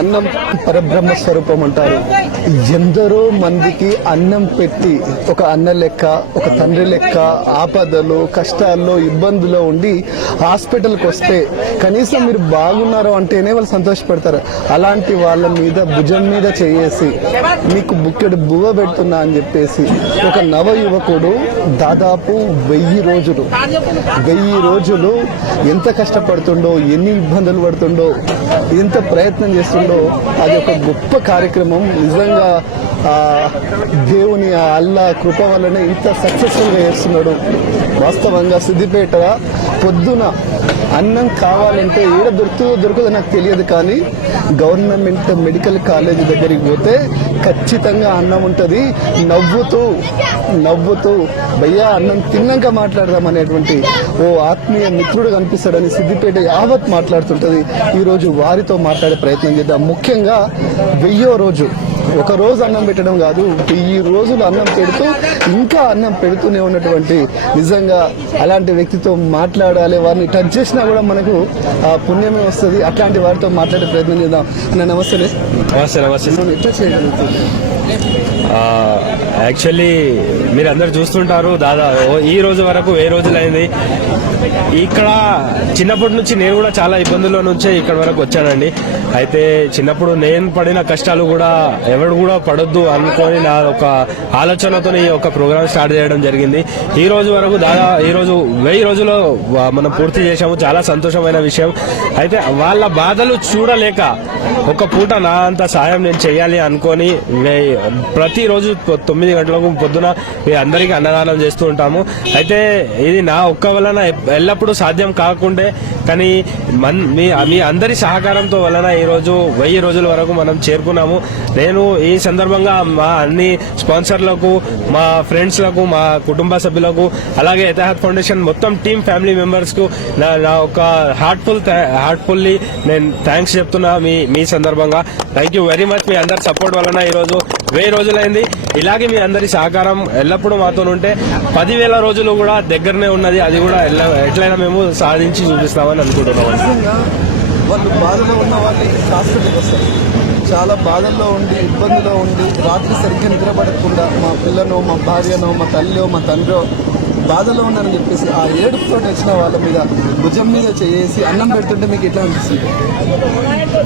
అన్నం పరబ్రహ్మ స్వరూపం అంటారు. ఎందరో మందికి అన్నం పెట్టి ఒక అన్న లెక్క, ఒక తండ్రి లెక్క ఆపదలు, కష్టాల్లో, ఇబ్బందుల్లో ఉండి హాస్పిటల్కి వస్తే కనీసం మీరు బాగున్నారు అంటేనే వాళ్ళు సంతోషపడతారు. అలాంటి వాళ్ళ మీద భుజం మీద చేసి మీకు బుక్కెడు బువ్వ పెడుతున్నా అని చెప్పేసి ఒక నవ యువకుడు దాదాపు 1000 రోజులు ఎంత కష్టపడుతుండో, ఎన్ని ఇబ్బందులు పడుతుండో, ఎంత ప్రయత్నం చేస్తుండో, అది ఒక గొప్ప కార్యక్రమం. నిజంగా దేవుని అల్లా కృప వల్లనే ఇంత సక్సెస్ఫుల్గా చేస్తున్నాడు. వాస్తవంగా సిద్దిపేట పొద్దున అన్నం కావాలంటే ఏడ దొరుకుతుందో నాకు తెలియదు, కానీ గవర్నమెంట్ మెడికల్ కాలేజ్ దగ్గరికి పోతే ఖచ్చితంగా అన్నం ఉంటుంది. నవ్వుతూ భయ్యా అన్నం తిన్నాక మాట్లాడదాం అనేటువంటి ఓ ఆత్మీయ మిత్రుడు కనిపిస్తాడని సిద్దిపేట యావత్ మాట్లాడుతుంటది. ఈరోజు వారితో మాట్లాడే ప్రయత్నం చేద్దాం. ముఖ్యంగా 1000వ రోజు, ఒక రోజు అన్నం పెట్టడం కాదు, 1000 రోజులు అన్నం పెడుతూ ఇంకా అన్నం పెడుతూనే ఉన్నటువంటి నిజంగా అలాంటి వ్యక్తితో మాట్లాడాలి. వారిని టచ్ చేసినా కూడా మనకు పుణ్యమే వస్తుంది. అట్లాంటి వారితో మాట్లాడే ప్రయత్నం చేద్దాం. నమస్తే. ఎట్లా చేయగలుగుతుంది? యాక్చువల్లీ మీరు అందరు చూస్తుంటారు, దాదాపు ఈ రోజు వరకు 1000 రోజులైంది. ఇక్కడ చిన్నప్పటి నుంచి నేను కూడా చాలా ఇబ్బందుల్లో నుంచే ఇక్కడ వరకు వచ్చానండి. అయితే చిన్నప్పుడు నేను పడిన కష్టాలు కూడా ఎవరు కూడా పడొద్దు అనుకొని నా ఒక ఆలోచనతో ఈ ఒక ప్రోగ్రామ్ స్టార్ట్ చేయడం జరిగింది. ఈ రోజు వరకు ఈ రోజు 1000 రోజుల్లో మనం పూర్తి చేశాము. చాలా సంతోషమైన విషయం. అయితే వాళ్ళ బాధలు చూడలేక ఒక పూట నా అంత సాయం నేను చేయాలి అనుకొని ప్రతిరోజు 9 గంటలకు పొద్దున అందరికీ అన్నదానం చేస్తూ ఉంటాము. అయితే ఇది నా ఒక్క వలన ఎల్లప్పుడూ సాధ్యం కాకుండే, కానీ మీ అందరి సహకారంతో వలన ఈరోజు 1000 రోజుల వరకు మనం చేరుకున్నాము. నేను ఈ సందర్భంగా మా అన్ని స్పాన్సర్లకు, మా ఫ్రెండ్స్లకు, మా కుటుంబ సభ్యులకు, అలాగే ఎతహాద్ ఫౌండేషన్ మొత్తం టీమ్ ఫ్యామిలీ మెంబర్స్ కు నా ఒక హార్ట్ఫుల్లీ నేను థ్యాంక్స్ చెప్తున్నా. మీ సందర్భంగా థ్యాంక్ యూ వెరీ మచ్. మీ అందరి సపోర్ట్ వలన ఈరోజు 1000 రోజులైంది. ఇలాగే మీ అందరి సహకారం ఎల్లప్పుడూ మాతో ఉంటే 10,000 రోజులు కూడా దగ్గరనే ఉన్నది. అది కూడా ఎట్లయినా మేము సాధించి చూపిస్తామని అనుకుంటున్నాం. వాళ్ళు బాధలో ఉన్న వాళ్ళు హాస్పిటల్కి వస్తారు. చాలా బాధల్లో ఉండి, ఇబ్బందిలో ఉండి, రాత్రి సరిగ్గా నిద్రపడకుండా మా పిల్లను, మా భార్యనో, మా తల్లియో, మా తండ్రో బాధలో ఉన్నారని చెప్పేసి ఆ ఏడుపుతో వచ్చిన వాళ్ళ మీద భుజం మీద చేసి అన్నం పెడుతుంటే మీకు ఎట్లా అనిపిస్తుంది?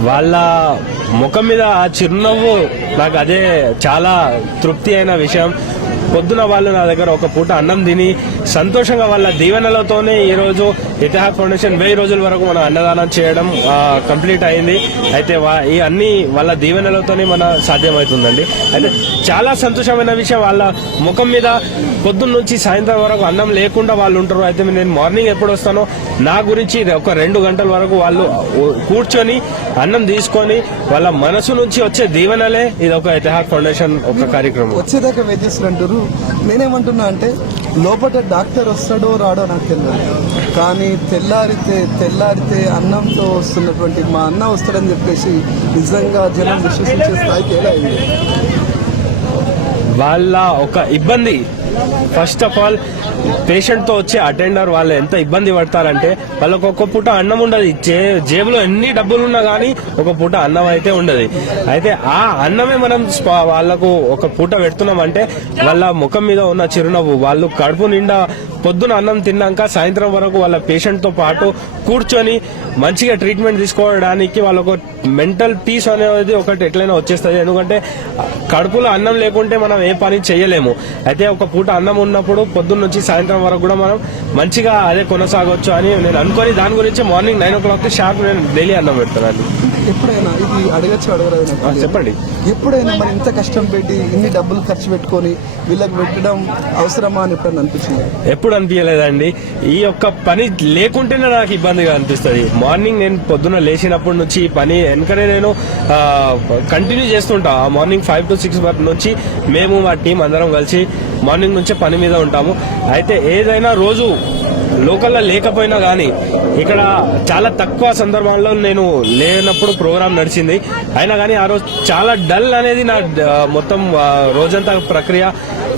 వాళ్ళ ముఖం మీద ఆ చిరునవ్వు నాకు అదే చాలా తృప్తి అయిన విషయం. పొద్దున వాళ్ళు నా దగ్గర ఒక పూట అన్నం తిని సంతోషంగా వాళ్ళ దీవెనలతోనే ఈరోజు ఇతిహాద్ ఫౌండేషన్ 1000 రోజుల వరకు మనం అన్నదానం చేయడం కంప్లీట్ అయింది. అయితే ఈ అన్ని వాళ్ళ దీవెనలతోనే మన సాధ్యమవుతుందండి. అయితే చాలా సంతోషమైన విషయం, వాళ్ళ ముఖం మీద పొద్దున్న నుంచి సాయంత్రం వరకు అన్నం లేకుండా వాళ్ళు ఉంటారు. అయితే నేను మార్నింగ్ ఎప్పుడు వస్తానో నా గురించి ఒక 2 గంటల వరకు వాళ్ళు కూర్చొని అన్నం తీసుకొని వాళ్ళ మనసు నుంచి వచ్చే దీవెనలే ఇది ఒక ఇతిహాద్ ఫౌండేషన్ ఒక కార్యక్రమం. వచ్చేదాకా వైద్యస్తులు అంటారు. నేనేమంటున్నా అంటే లోపల డాక్టర్ వస్తాడో రాడో నాకు తెలియదు, కానీ తెల్లారితే అన్నంతో వస్తున్నటువంటి మా అన్న వస్తాడని చెప్పేసి నిజంగా జనం విశ్వసించే స్థాయికి ఎలా అయింది. వాళ్ళ ఒక ఇబ్బంది, ఫస్ట్ ఆఫ్ ఆల్ పేషెంట్ తో వచ్చే అటెండర్ వాళ్ళు ఎంత ఇబ్బంది పడతారంటే వాళ్ళకు ఒక పూట అన్నం ఉండదు. జేబులో ఎన్ని డబ్బులున్నా కానీ ఒక పూట అన్నం అయితే ఉండదు. అయితే ఆ అన్నమే మనం వాళ్ళకు ఒక పూట పెడుతున్నాం అంటే వాళ్ళ ముఖం మీద ఉన్న చిరునవ్వు, వాళ్ళు కడుపు నిండా పొద్దున అన్నం తిన్నాక సాయంత్రం వరకు వాళ్ళ పేషెంట్ తో పాటు కూర్చొని మంచిగా ట్రీట్మెంట్ తీసుకోవడానికి వాళ్ళకు మెంటల్ పీస్ అనేది ఒకటి ఎట్లయినా వచ్చేస్తుంది. ఎందుకంటే కడుపులో అన్నం లేకుంటే మనం ఏ పని చేయలేము. అయితే ఒక పూట అన్నం ఉన్నప్పుడు పొద్దున్న నుంచి సాయంత్రం వరకు కూడా మనం మంచిగా అదే కొనసాగొచ్చు అని నేను అనుకొని దాని గురించి మార్నింగ్ 9 o'clock షార్ప్ నేను డైలీ అన్నం పెడతాను. ఎప్పుడైనా ఇది అడగరాదు, చెప్పండి. ఎప్పుడైనా మరి ఇంత కష్టం పెట్టి ఇన్ని డబ్బులు ఖర్చు పెట్టుకొని వీళ్ళకి పెట్టడం అవసరమా అని ఎప్పుడైనా అనిపించింది? ఎప్పుడు అనిపించలేదండి. ఈ యొక్క పని లేకుంటేనే నాకు ఇబ్బందిగా అనిపిస్తుంది. మార్నింగ్ నేను పొద్దున లేచినప్పటి నుంచి ఈ పని వెనకనే నేను కంటిన్యూ చేస్తుంటా. మార్నింగ్ 5 to 6 వరకు నుంచి మేము మా టీం అందరం కలిసి మార్నింగ్ నుంచే పని మీద ఉంటాము. అయితే ఏదైనా రోజు లోకల్లో లేకపోయినా కానీ ఇక్కడ చాలా తక్కువ సందర్భంలో నేను లేనప్పుడు ప్రోగ్రాం నడిచింది. అయినా కానీ ఆ రోజు చాలా డల్ అనేది నా మొత్తం రోజంతా ప్రక్రియ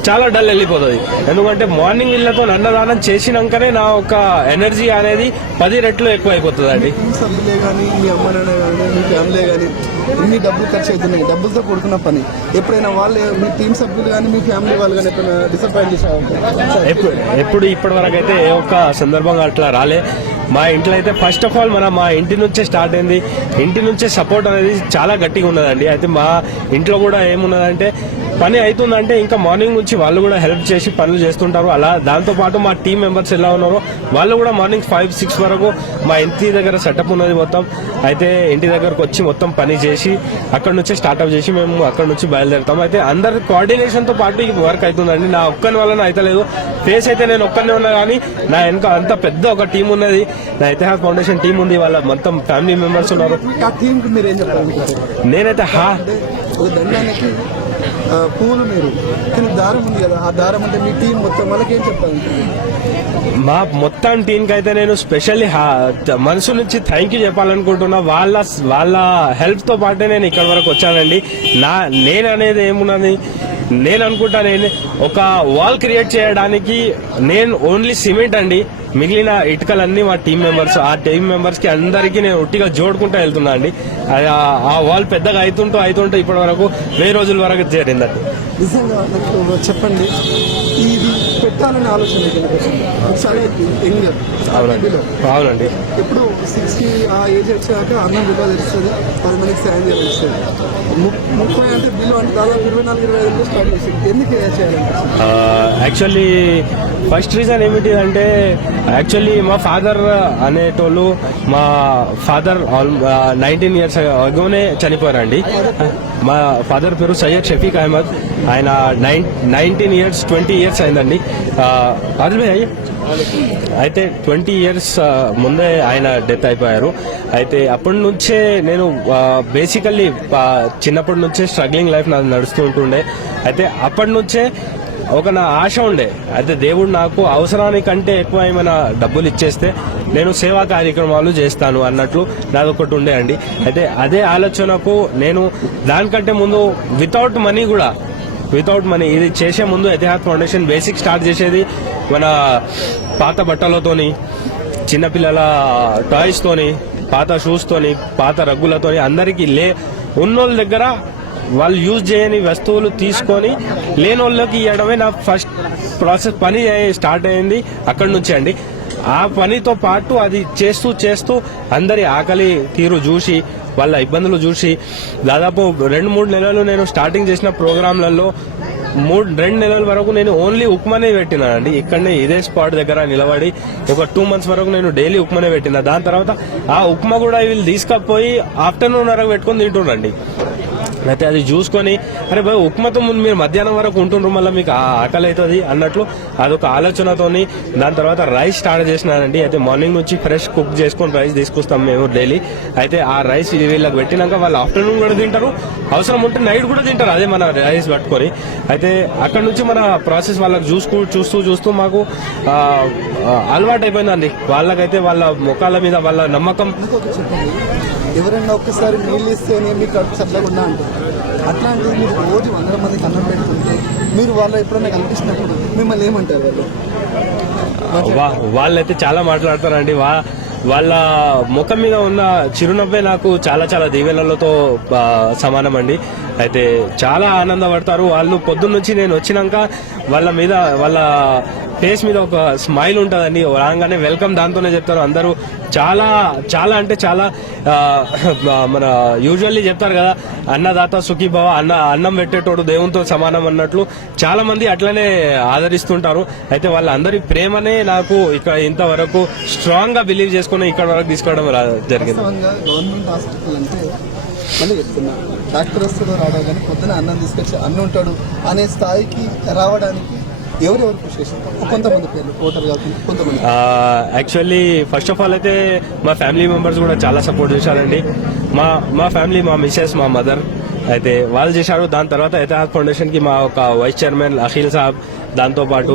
చాలా డల్ వెళ్ళిపోతుంది. ఎందుకంటే మార్నింగ్ వీళ్ళతో అన్నదానం చేసినాకనే నా ఒక ఎనర్జీ అనేది 10 రెట్లు ఎక్కువ అయిపోతుంది అండి. మీ సభ్యులే కానీ మీ అమ్మ నాన్న కానీ మీ ఫ్యామిలీ కానీ ఎన్ని డబ్బులు ఖర్చు అవుతున్నాయి, డబ్బులతో కూడుకున్న పని. ఎప్పుడైనా వాళ్ళే మీ టీం సభ్యులు కానీ మీ ఫ్యామిలీ వాళ్ళు కానీ ఎప్పుడైనా డిసప్పాయింట్ ఎప్పుడు ఇప్పటి వరకు అయితే ఏ ఒక్క సందర్భంగా అట్లా రాలే. మా ఇంట్లో అయితే ఫస్ట్ ఆఫ్ ఆల్ మా ఇంటి నుంచే స్టార్ట్ అయింది. ఇంటి నుంచే సపోర్ట్ అనేది చాలా గట్టిగా ఉన్నదండి. అయితే మా ఇంట్లో కూడా ఏమున్నదంటే పని అవుతుందంటే ఇంకా మార్నింగ్ నుంచి వాళ్ళు కూడా హెల్ప్ చేసి పనులు చేస్తుంటారు. అలా దాంతో పాటు మా టీం మెంబర్స్ ఎలా ఉన్నారో వాళ్ళు కూడా మార్నింగ్ 5-6 వరకు మా ఇంటి దగ్గర సెటప్ ఉన్నది మొత్తం. అయితే ఇంటి దగ్గరకు వచ్చి మొత్తం పని చేసి అక్కడ నుంచి స్టార్ట్అప్ చేసి మేము అక్కడ నుంచి బయలుదేరుతాం. అయితే అందరి కోఆర్డినేషన్ తో పాటు వర్క్ అవుతుందండి. నా ఒక్కని వల్ల అయితలేదు. ఫేస్ అయితే నేను ఒక్కనే ఉన్నా కానీ నా వెనక అంత పెద్ద ఒక టీం ఉన్నది. నా ఇతిహాస్ ఫౌండేషన్ టీం ఉంది. వాళ్ళ మొత్తం ఫ్యామిలీ మెంబర్స్ ఉన్నారు. ఆ టీంకి మీరు ఏం చెప్పాలనుకుంటారు? నేనైతే ఒక దండానికి పూలు మీరు కానీ దారం ఉంది కదా, ఆ దారం అంటే మీ టీం మొత్తం వాళ్ళకి ఏం చెప్పాలనుకుంటారు? మా మొత్తం టీంకి అయితే నేను స్పెషల్లీ మనసు నుంచి థ్యాంక్ యూ చెప్పాలనుకుంటున్నా. వాళ్ళ హెల్ప్ తో పాటే నేను ఇక్కడ వరకు వచ్చానండి. నేను అనేది ఏమున్నది, నేను అనుకుంటా నేను ఒక వాల్ క్రియేట్ చేయడానికి నేను ఓన్లీ సిమెంట్ అండి. మిగిలిన ఇటుకలన్నీ మా టీం మెంబర్స్, ఆ టీం మెంబర్స్ కి అందరికీ నేను ఒట్టిగా జోడుకుంటూ వెళ్తున్నా అండి. ఆ వాల్ పెద్దగా అవుతుంటూ ఇప్పటి వరకు 1000 రోజుల వరకు చేరిందండి. నిజంగా నాకు చెప్పండి, ఇది పెట్టాలని ఆలోచన చాలా అవునండి. ఇప్పుడు 60 ఆ ఏజ్ వచ్చాక అన్నం విలువ తెలుస్తుంది, 10 మందికి సాయం చేయాలి. 30 అంటే బిల్లు అంటే దాదాపు 24-25 స్టార్ట్ చేసింది. ఎందుకు చేయాలంటే యాక్చువల్లీ ఫస్ట్ రీజన్ ఏమిటి అంటే యాక్చువల్లీ మా ఫాదర్ అనేటోళ్ళు, మా ఫాదర్ 19 years అగోనే చనిపోయారండి. మా ఫాదర్ పేరు సయ్యద్ షఫీక్ అహ్మద్. ఆయన 19 years 20 years అయిందండి. అయితే 20 years ముందే ఆయన డెత్ అయిపోయారు. అయితే అప్పటి నుంచే నేను బేసికల్లీ చిన్నప్పటి నుంచే స్ట్రగ్లింగ్ లైఫ్ నాది నడుస్తూ ఉంటుండే. అయితే అప్పటి నుంచే ఒక నా ఆశ ఉండే. అయితే దేవుడు నాకు అవసరానికంటే ఎక్కువ ఏమైనా డబ్బులు ఇచ్చేస్తే నేను సేవా కార్యక్రమాలు చేస్తాను అన్నట్లు నాది ఒకటి ఉండే అండి. అయితే అదే ఆలోచనకు నేను దానికంటే ముందు వితౌట్ మనీ ఇది చేసే ముందు ఇతిహాస్ ఫౌండేషన్ బేసిక్ స్టార్ట్ చేసేది మన పాత బట్టలతోని, చిన్నపిల్లల టాయ్స్ తోని, పాత షూస్ తోని, పాత రగ్గులతోని అందరికీ ఉన్నోళ్ళ దగ్గర వాళ్ళు యూజ్ చేయని వస్తువులు తీసుకొని లేనోళ్ళకి ఇవ్వడమే నా ఫస్ట్ ప్రాసెస్. పని స్టార్ట్ అయింది అక్కడి నుంచి అండి. ఆ పనితో పాటు అది చేస్తూ అందరి ఆకలి తీరు చూసి, వాళ్ళ ఇబ్బందులు చూసి దాదాపు 2-3 నెలలు నేను స్టార్టింగ్ చేసిన ప్రోగ్రాంలలో 2 నెలల వరకు నేను ఓన్లీ ఉప్మానే పెట్టినానండి. ఇక్కడనే ఇదే స్పాట్ దగ్గర నిలబడి ఒక 2 months వరకు నేను డైలీ ఉప్మానే పెట్టిన. దాని తర్వాత ఆ ఉప్మా కూడా వీళ్ళు తీసుకపోయి ఆఫ్టర్నూన్ వరకు పెట్టుకుని తింటుండండి. అయితే అది చూసుకొని అరే బాయ్ ఉప్మాతో ముందు మీరు మధ్యాహ్నం వరకు ఉంటుండ్రు, మళ్ళీ మీకు ఆకలి అవుతుంది అన్నట్లు అదొక ఆలోచనతోని దాని తర్వాత రైస్ స్టార్ట్ చేసినానండి. అయితే మార్నింగ్ నుంచి ఫ్రెష్ కుక్ చేసుకొని రైస్ తీసుకొస్తాం మేము డైలీ. అయితే ఆ రైస్ వీళ్ళకి పెట్టినాక వాళ్ళు ఆఫ్టర్నూన్ కూడా తింటారు, అవసరం ఉంటే నైట్ కూడా తింటారు అదే మన రైస్ పట్టుకొని. అయితే అక్కడ నుంచి మన ప్రాసెస్ వాళ్ళకి చూస్తూ మాకు అలవాటు అయిపోయిందండి. వాళ్ళకైతే వాళ్ళ ముఖాల మీద వాళ్ళ నమ్మకం. ఎవరైనా ఒక్కసారి నీళ్ళు ఇస్తేనే మీకు కడుపు చల్లకుండా అంటారు. అట్లాంటిది మీరు రోజు 100 మందికి అన్నం పెట్టుకుంటే మీరు వాళ్ళు ఎప్పుడైనా కనిపించినప్పుడు మిమ్మల్ని ఏమంటారు వాళ్ళైతే చాలా మాట్లాడతారండి. వాళ్ళ ముఖం మీద ఉన్న చిరునవ్వే నాకు చాలా దీవెనలతో సమానం అండి. అయితే చాలా ఆనందపడతారు వాళ్ళు. పొద్దున్న నుంచి నేను వచ్చినాక వాళ్ళ ఫేస్ మీద ఒక స్మైల్ ఉంటుందండి. రాగానే వెల్కమ్ దాంతోనే చెప్తారు అందరూ. చాలా అంటే చాలా మన యూజువల్లీ చెప్తారు కదా, అన్నదాత సుఖీభవ, అన్నం పెట్టేటోడు దేవునితో సమానం అన్నట్లు చాలా మంది అట్లనే ఆదరిస్తుంటారు. అయితే వాళ్ళందరి ప్రేమనే నాకు ఇక్కడ ఇంతవరకు స్ట్రాంగ్ గా బిలీవ్ చేసుకుని ఇక్కడ వరకు తీసుకోవడం జరిగింది. గవర్నమెంట్ హాస్పిటల్ అంటే మళ్ళీ చెప్తున్నా, డాక్టర్ వస్తుందో రావడం కానీ పొద్దున అన్నం తీసుకొచ్చి అన్నం ఉంటాడు అనే స్థాయికి రావడానికి ఎవరెవరు కృషి చేశారు? కొంతమంది పేర్లు టోటల్ కాకుండా కొంతమంది. యాక్చువల్లీ ఫస్ట్ ఆఫ్ ఆల్ అయితే మా ఫ్యామిలీ మెంబర్స్ కూడా చాలా సపోర్ట్ చేశారండి. మా ఫ్యామిలీ, మా మిసెస్, మా మదర్ అయితే వాళ్ళు చేశారు. దాని తర్వాత ఇతిహాస్ ఫౌండేషన్ కి మా ఒక వైస్ చైర్మన్ అఖిల్ సాబ్ దాంతో పాటు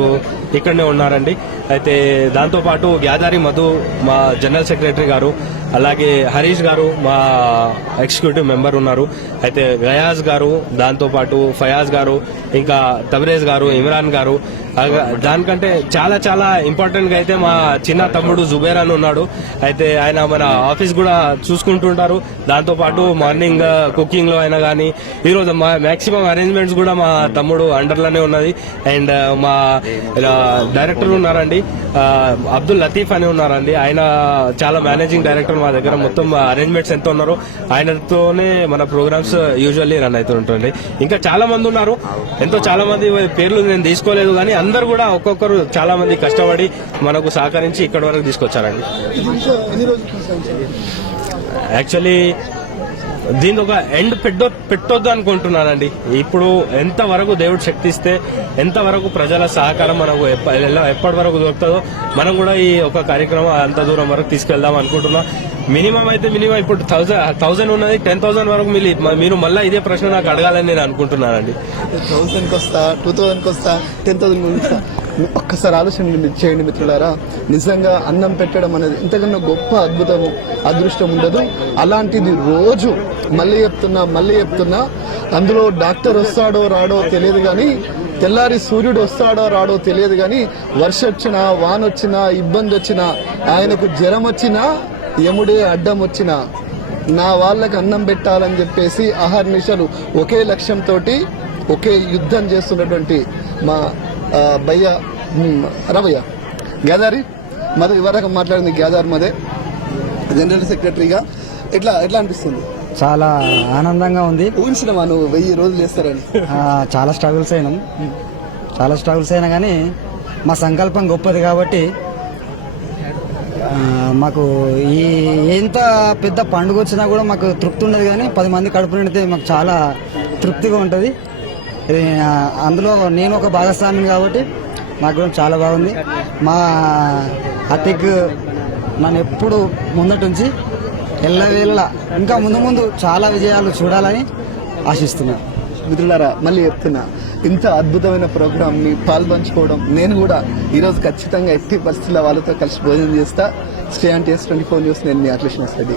ఇక్కడనే ఉన్నారండి. అయితే దాంతో పాటు గ్యాదారి మధు మా జనరల్ సెక్రటరీ గారు, అలాగే హరీష్ గారు మా ఎగ్జిక్యూటివ్ మెంబర్ ఉన్నారు, అయితే గయాజ్ గారు, దాంతో పాటు ఫయాజ్ గారు, ఇంకా తబరేజ్ గారు, ఇమ్రాన్ గారు, దానికంటే చాలా చాలా ఇంపార్టెంట్ గా అయితే మా చిన్న తమ్ముడు జుబేర్ అని ఉన్నాడు. అయితే ఆయన మన ఆఫీస్ కూడా చూసుకుంటుంటారు, దాంతో పాటు మార్నింగ్ కుకింగ్ లో అయినా కానీ ఈరోజు మాక్సిమం అరేంజ్మెంట్స్ కూడా మా తమ్ముడు అండర్ లోనే ఉన్నది. అండ్ మా డైరెక్టర్ ఉన్నారండి, అబ్దుల్ లతీఫ్ అని ఉన్నారండి, ఆయన చాలా మేనేజింగ్ డైరెక్టర్ మా దగ్గర. మొత్తం అరేంజ్మెంట్స్ ఎంత ఉన్నారో ఆయనతోనే మన ప్రోగ్రామ్స్ యూజువల్లీ రన్ అవుతుంటుంది. ఇంకా చాలా మంది ఉన్నారు, ఎంతో చాలా మంది పేర్లు నేను తీసుకోలేదు, కానీ అందరు కూడా ఒక్కొక్కరు చాలా మంది కష్టపడి మనకు సహకరించి ఇక్కడి వరకు తీసుకొచ్చారండి. యాక్చువల్లీ దీని ఒక ఎండ్ పెట్టొద్దు అనుకుంటున్నానండి. ఇప్పుడు ఎంతవరకు దేవుడు శక్తి ఇస్తే, ఎంతవరకు ప్రజల సహకారం మనకు ఎప్పటి వరకు దొరుకుతుందో మనం కూడా ఈ ఒక కార్యక్రమం అంత దూరం వరకు తీసుకెళ్దాం అనుకుంటున్నాం. మినిమం అయితే మినిమం ఇప్పుడు 1000 ఉన్నది, 10,000 వరకు మీరు మళ్ళీ ఇదే ప్రశ్న నాకు అడగాలని నేను అనుకుంటున్నానండి. 1000కి వస్తా, 2000కి వస్తా, 10,000 వస్తా. ఒక్కసారి ఆలోచన చేయండి మిత్రులారా. నిజంగా అన్నం పెట్టడం అనేది ఇంతకన్నా గొప్ప అద్భుతము, అదృష్టం ఉండదు. అలాంటిది రోజు మళ్ళీ చెప్తున్నా అందులో డాక్టర్ వస్తాడో రాడో తెలియదు కానీ, తెల్లారి సూర్యుడు వస్తాడో రాడో తెలియదు కానీ, వర్షం వచ్చినా, వాన వచ్చినా, ఇబ్బంది వచ్చినా, ఆయనకు జ్వరం వచ్చినా, యముడే అడ్డం వచ్చినా, నా వాళ్ళకి అన్నం పెట్టాలని చెప్పేసి అహర్నిశలు ఒకే లక్ష్యంతో ఒకే యుద్ధం చేస్తున్నటువంటి మా భయ్య రవయ్య గ్యాదారి మద ఇవరకు మాట్లాడింది గ్యాదార్ మదే జనరల్ సెక్రటరీగా. ఎట్లా అనిపిస్తుంది? చాలా ఆనందంగా ఉంది. ఊహించినమా నువ్వు 1000 రోజులు చేస్తారని? చాలా స్ట్రగుల్స్ అయినా కానీ మా సంకల్పం గొప్పది కాబట్టి మాకు ఈ ఎంత పెద్ద పండుగ వచ్చినా కూడా మాకు తృప్తి ఉండదు, కానీ 10 మంది కడుపు నిండితే మాకు చాలా తృప్తిగా ఉంటుంది. అందులో నేను ఒక భాగస్వామిని కాబట్టి నాకు కూడా చాలా బాగుంది. మా అతిక్ నన్ను ఎప్పుడు ముందటుంచి ఎల్లవేళలా ఇంకా ముందు చాలా విజయాలు చూడాలని ఆశిస్తున్నాను. మిత్రులారా, మళ్ళీ చెప్తున్నా, ఇంత అద్భుతమైన ప్రోగ్రామ్ ని పాల్పంచుకోవడం, నేను కూడా ఈరోజు ఖచ్చితంగా ఎట్టి పరిస్థితుల్లో వాళ్ళతో కలిసి భోజనం చేస్తా. స్టే అండ్ టేస్ట్ 24 న్యూస్, నేను మీ అట్లెస్ రెడ్డి.